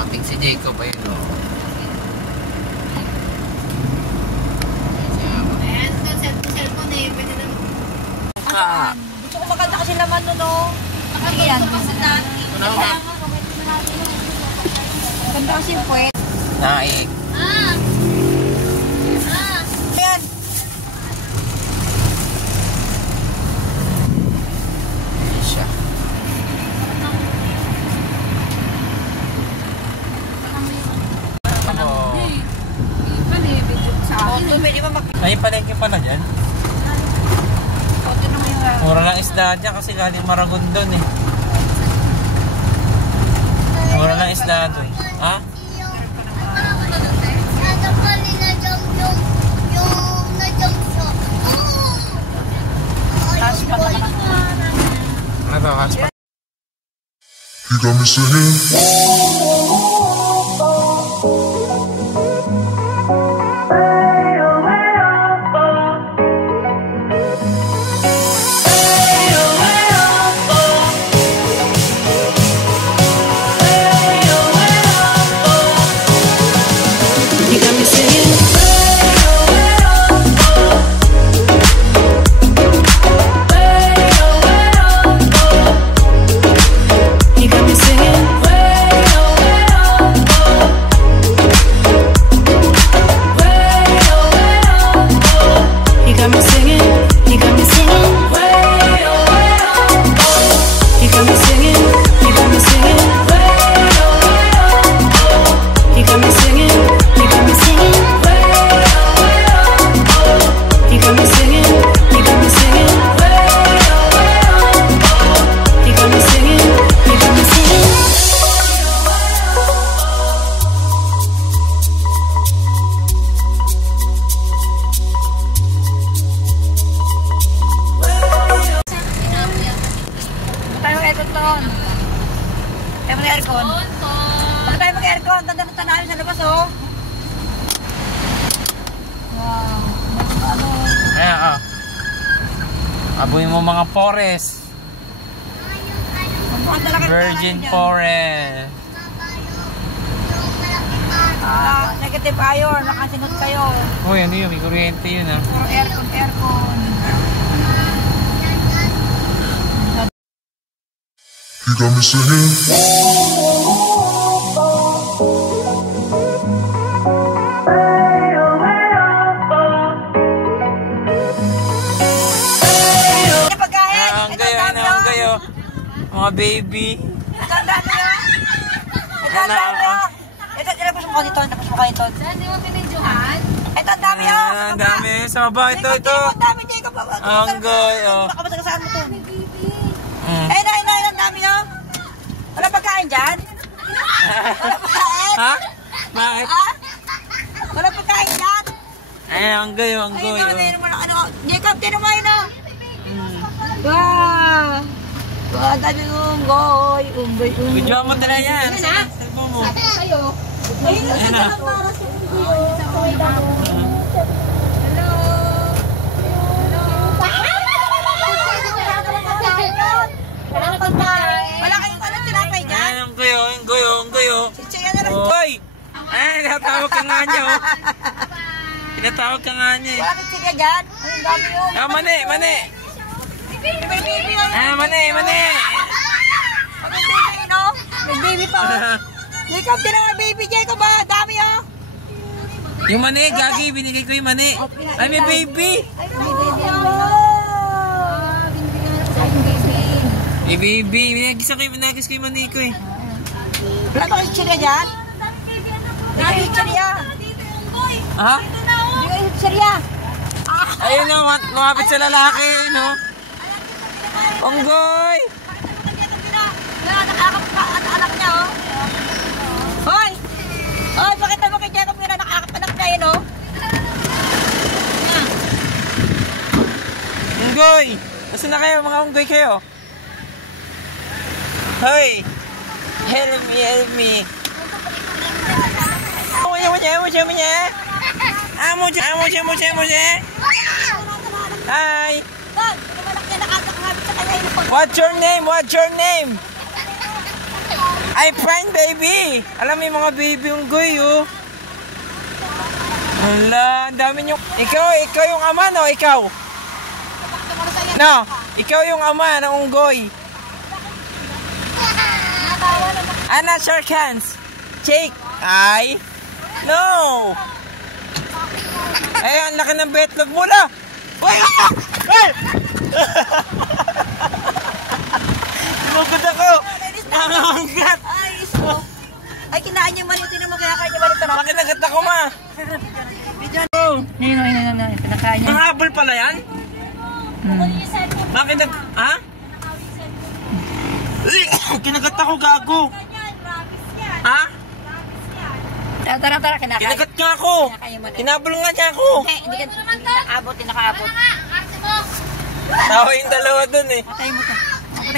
Ating si Jacob ayun o. Ayan, ito cellphone eh. Pwede na. Gusto ko maganda kasi naman nun o. Ayan. Ganda kasi yung puwet. Naik. Ayan. Siya. Ay, palengke pala dyan. Mura lang isda dyan kasi galing Maragondon eh. Mura lang isda doon. Ha? Ano to? Hotspot? You got me singing. Abuin mo mga forest. Virgin forest. Negative iron, nakasingot kayo. Uy, ano yun? May kuryente yun ah. Puro aircon. You got me singing. Mga baby. Ito ang dami na. Ito ang dami na. Ito, ilapos mo kanito. Saan, di mo pinidyohan? Ito ang dami na. Ang dami. Sa baba, ito. Ang dami, Jacob. Ang goy, oh. Nakapasagasaan mo ito. Ayun na, ang dami na. Wala pagkain dyan? Wala pagkain? Ha? Bakit? Ha? Wala pagkain dyan? Ay, ang goy, oh. Jacob, tinan mo yun, oh. Wow. Wow, dami unggoy. Video mo tala yan. Yan na. Cellphone mo. Kayo. Ayun na. Para sa video. Hello. Wala kayong tinapay dyan? Ay, ang goyo. Chichaya na lang. Hoy! Ay, tinatawag ka nga niya, oh. Tinatawag ka nga niya, eh. Wala kayong chichaya dyan? Ang dami yun. Ah, mani. Ah, mani. May baby pa. Jacob, tinan mo baby Jacob ba? Dami oh. Yung mani, gagi, binigay ko yung mani. Ay, may baby. May baby. Binagis ko yung mani ko eh. Wala ba kayong chirya dyan? Wala kayong chirya. Ha? Hindi kayong chirya. Ayun na, lumapit sa lalaki, no? Onggoy! Anak niya, oh. Hoy! Hoy, pakita mo kay Jacob yun na nakakapanak niya yun, oh. Onggoy! Nasaan na kayo? Mga onggoy kayo? Hoy! Help me! Hi! What's your name? Ay, fine, baby. Alam mo yung mga baby unggoy, oh. Ala, ang dami nyo. Ikaw yung ama, no? Ikaw. No, ikaw yung ama ng unggoy. Ana, shake hands. Shake. Ay. No. Ay, ang laki ng betlog mo la. Uy! Ay! Tumugod ako. Nangangat. Ay, isko. Ay, kinain niya mali. Tinan mo kaya kaya niya mali. Bakit nagat ako, ma? Pinakain niya. Mahabol pala yan? Bakit ha? Kinagat ako, gago. Ha? Tara, kinakain. Kinagat nga ako. Kinabol nga niya ako. Hindi ka nakaabot, Tawa yung dalawa dun eh. Patay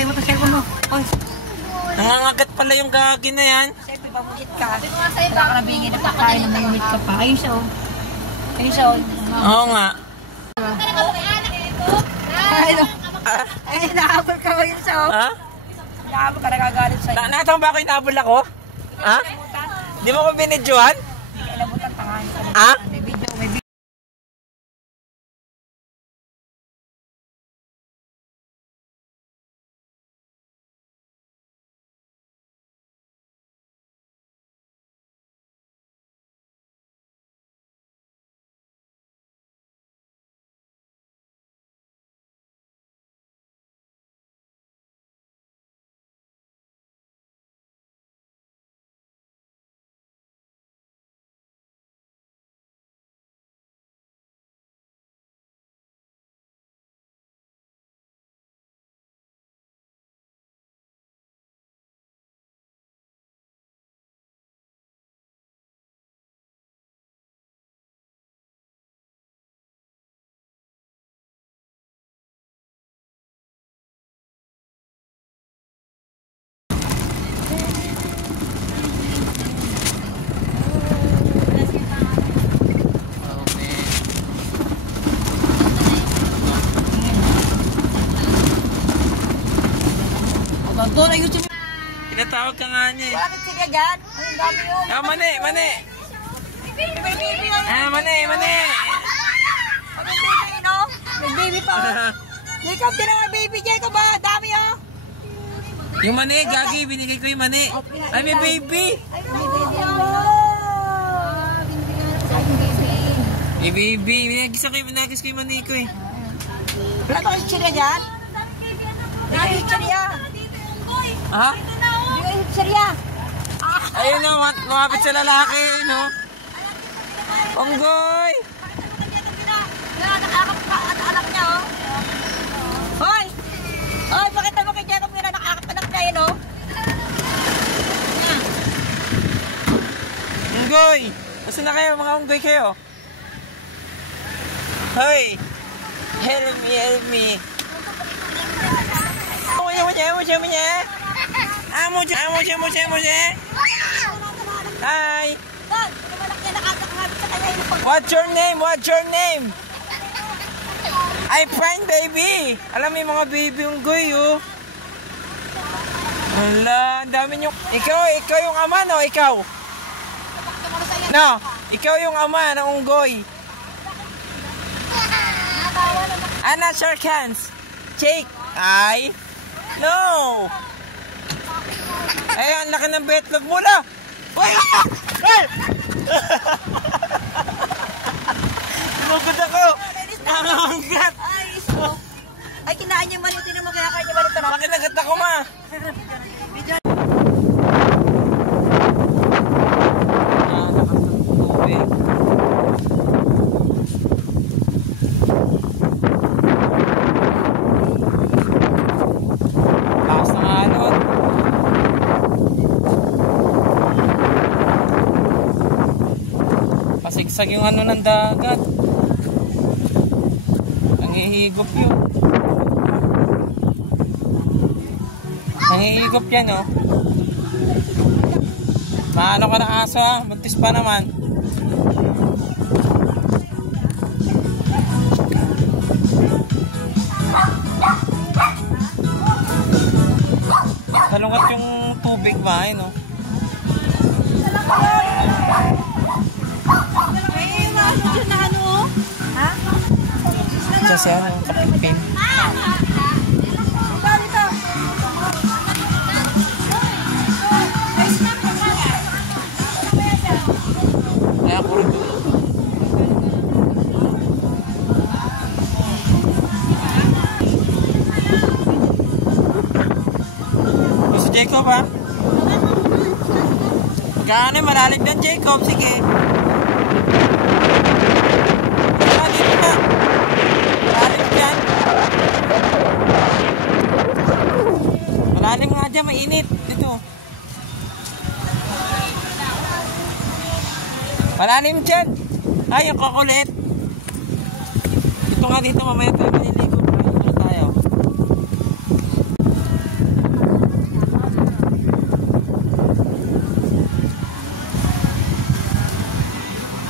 mo to, cellphone mo. Oy, Nangangagat pala yung gagi na yan. siyempre, pamukit ka. Wala ka nabingin, nakakain, namumit ka pa. Ayun siya, oh. Ayun siya, oh. Oo nga. Ay, nahabol ka ba yun siya, oh. Ha? Nahabol ka, nagagalit sa'yo. Nakatawa ba ako inabol ako? Ha? Di mo ko binidyohan? Hindi ka ilabutan, tangahan ka. Ha? May video, may video. Doon na YouTube. Tinatawag ka nga niya eh. Bakit siya dyan? Ay, ang dami yun. Ah, mani. May baby, oh. Ah, mani. May baby, no? May baby pa. Jacob, tinan mo baby, Jacob, ba? Dami, oh. Yung mani, gagi. Binigay ko yung mani. Ay, may baby. Ay, may baby, oh. May baby. Binagis ko yung mani ko eh. Wala ba kasi siya dyan? Hindi ka siya. Ha? Hindi ka siya. Ayun na, lumapit sa lalaki, no? Unggoy! Anak niya, oh. Hoy! Hoy, pakita mo kay Jacob nga nakakapanak na yun, oh. Unggoy! Basta na kayo, mga unggoy kayo. Hoy! Help me. Hi! What's your name? Ay, fine, baby. Alam mo yung mga baby unggoy, oh. Ala, ang dami nyo. Ikaw yung ama, no? Ikaw. No, ikaw yung ama ng unggoy. Ana, shake hands. Shake. Ay. No. Ay, ang laki ng betlog mo la. Uy! Ay! Tumugod ako. Nangangat. Ay, isko. Ay, kinain niya mali. Tinan mo kaya kaya niya mali. Bakit nagat ako, ma? Pasigsag yung ano ng dagat. Nangihigop yun. Nangihigop yan, oh. Maano ka ng aso, ha? Buntis pa naman. Salungat yung tubig. ba? Ayun, oh. May ano dyan na ano? Ha? Diyan siya, kapipin. Kaya ako rin. Si Jacob, ha? Magkano yung malalim doon, Jacob? Sige. Dito ka. Malalim dyan. Malalim nga dyan, mainit. Dito. Malalim dyan. Ay, yung kukulit. Dito nga dito, mamaya tayo maniligo. Dito tayo.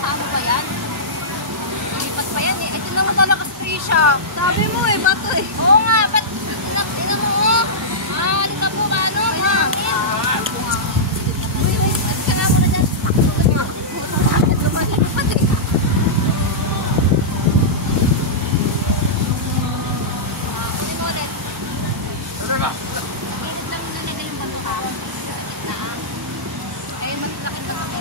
Ano ba yan? Lipat pa yan eh. Ito na mo talaga sa free shop. Sabi mo eh, bato eh. Oo nga, ba't tingnan mo oh. Halika po ka ano? Halika na mo na dyan. Lumalipat eh. Kunin mo ulit. Ilit lang na nila yung bato ka. Ilit na ah. Eh, mas laki na kami.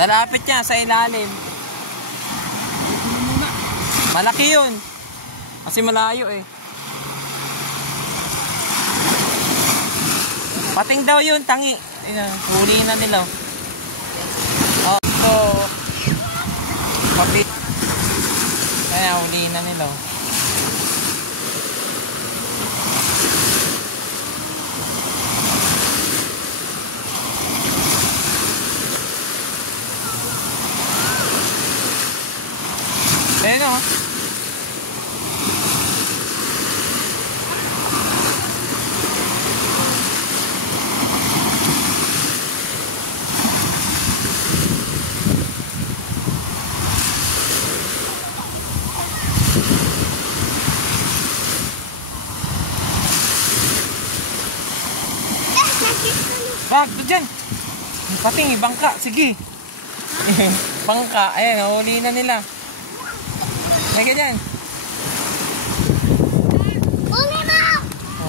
Lalapit niya sa ilalim. Malaki yun. Kasi malayo eh. Pating daw yun, tangi. Ayun, huli na nila. Oh, so, kapit. Kaya huli na nila. Ayun o. Wag, doon dyan. Pating, bangka. Sige. Bangka. Ayan, nahuli na nila. Ay, ganyan.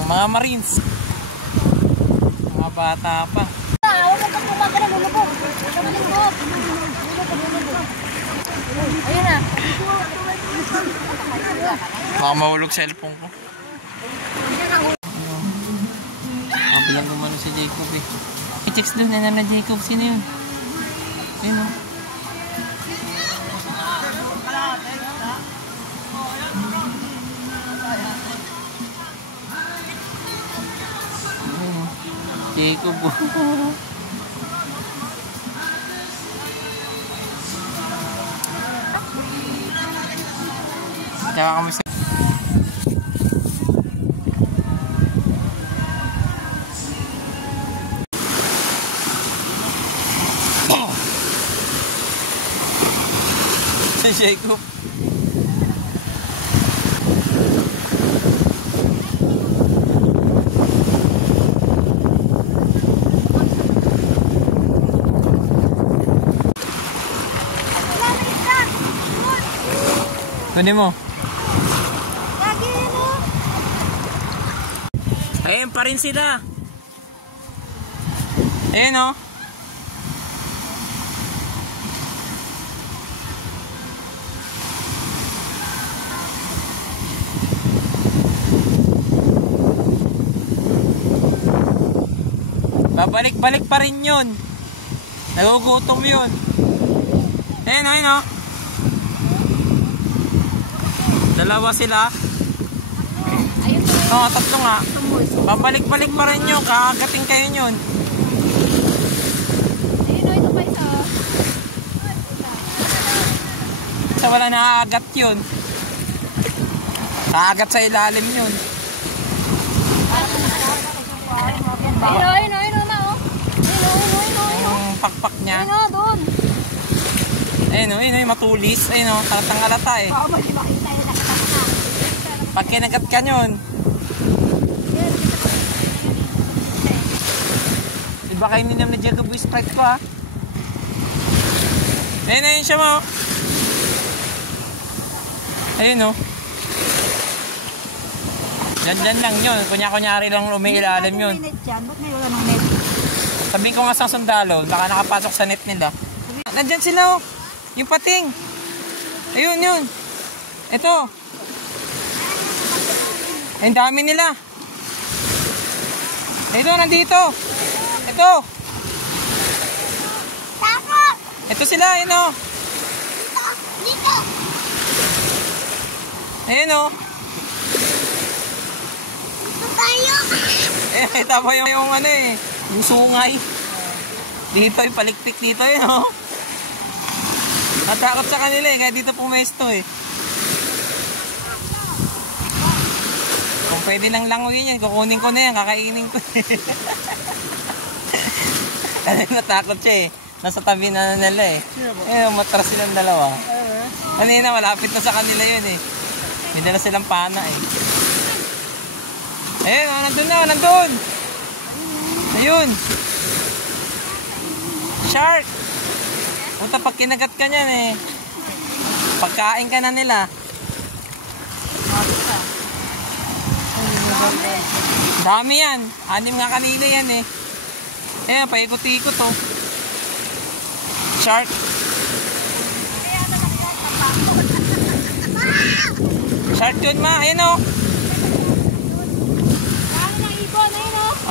Mga Marines. Mga bata pa. Ayun na. Baka mahulog cellphone ko. Kabilang naman si Jacob eh. I-text doon na Jacob. Sino yun? Ayun o. Jacob po. Tsaka kami sa... Si Jacob. Kunin mo. Ayun pa rin sila. Ayun o. Babalik-balik pa rin yun. Nagugutom yun. Ayun o, ayun o. Dalawa sila. Oo, tatlo nga. Babalik-balik pa rin yun. Kakagating kayo yun. Ayun, ito pa isa. Sa wala nakaagat yun. Kaagat sa ilalim yun. Ayun, na oh. Ayun. Yung pakpak niya. Ayun, doon. Ayun, matulis. Ayun, talatang alata eh. Oo, makita yun. Pag kinagat ka yun. Diba kayo ninom na Jacob Sprite ko ha? Ayun na yun siya mo. Ayun o. Diyan lang yun. Kunyari lang umiilalim yun. Ba't may wala ng net? Sabihin ko nga sa sundalo, baka nakapasok sa net nila. Nandyan sila oh. Yung pating. Ayun yun. Ito. Ang dami nila. Ito, nandito. Ito. Ito sila, ayun o. Ayun o. Tama yung ano eh. Yung sungay. Dito, yung palikpik dito yun o. Natakot sa kanila eh, kaya dito pumesto eh. Kung pwede nang langoyin yan, kukunin ko na yan, kakainin ko eh. Natakot siya eh. Nasa tabi na nila eh. Matras silang dalawa. Kanina, malapit na sa kanila yun eh. May dala silang pana eh. Ayun, nandun na, nandun. Ayun. Shark. Puta, pag kinagat ka niyan eh. Pagkain ka na nila. Dami yan. 6 nga kanina yan eh. Ayan, paikot-ikot oh. Shark. Shark yun ma, ayun oh.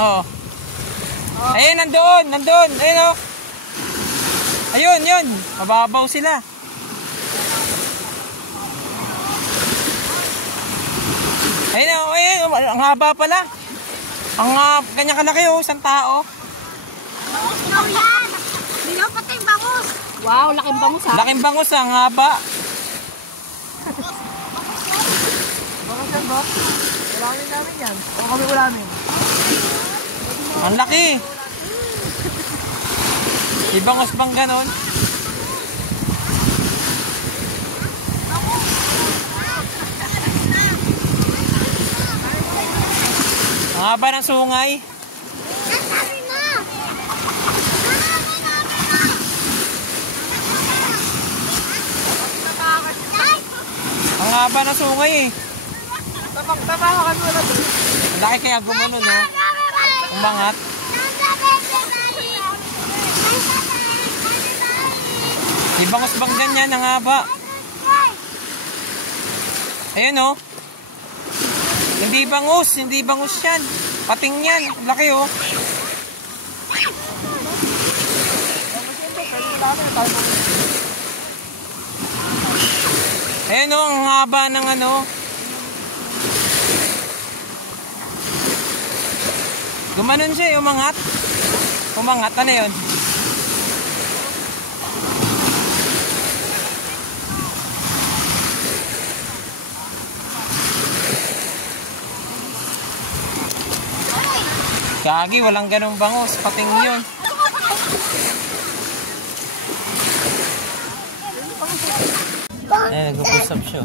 Oh. Ayun, nandun, ayun oh. Ayun, yun. Mababaw sila. Ayun oh, ayun. Ang haba pala. Ang ganyan kalaki oh, isang tao. Pati yung bangus. Wow, laking bangus ha. Laking bangus, ang haba. Bakit yan, Bob? Ulamin namin yan. O kami ulamin. Ang laki. Ibangos bang ganon? Ang haba ng sungay. Ang haba ng sungay eh. Tama ka kami wala doon. Ang laki kaya gumano no? Umangat. Ibangos bang ganyan ang haba. Ayun oh. Hindi bangus yan. Pating yan. Laki oh. Ayun oh, ang haba ng ano. Gumanon siya, umangat. Umangat, ano yun? Gagi, walang ganong bangus. Pating yun. Eh, nag-usap siya.